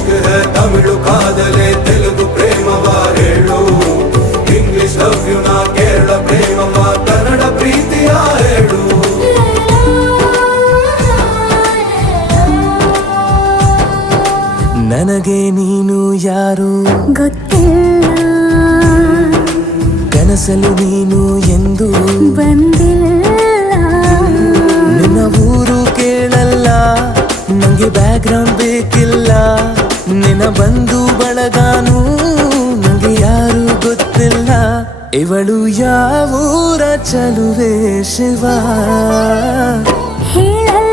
ಇಷ್ಕ್ high Tamil ಕಾದಲೆ Telugu ಪ್ರೇಮವ ಹೇಳು English love you ನಾ ಕೇರಳ ಪ್ರೇಮವ ಕನ್ನಡ ಪ್ರೀತಿಯ ಹೇಳು ನನಗೆ ನೀನು ಯಾರು ಗೊತ್ತಿಲ್ಲ ಕನಸಲು ನೀನು ಎಂದು ಬಂದಿಲ್ಲ ನಿನ್ನ ಊರು ಕೇಳಲ್ಲ ನಂಗೆ ಬ್ಯಾಕ್ ಗ್ರೌಂಡ್ ಬೇಕಿಲ್ಲ ನಿನ್ನ ಬಂಧು ಬಳಗಾನು ನಂಗೆ ಯಾರು ಗೊತ್ತಿಲ್ಲ ಇವಳು ಯಾವೂರ ಚಲುವೆ ಶಿವ ಹೇಳಲ್ಲ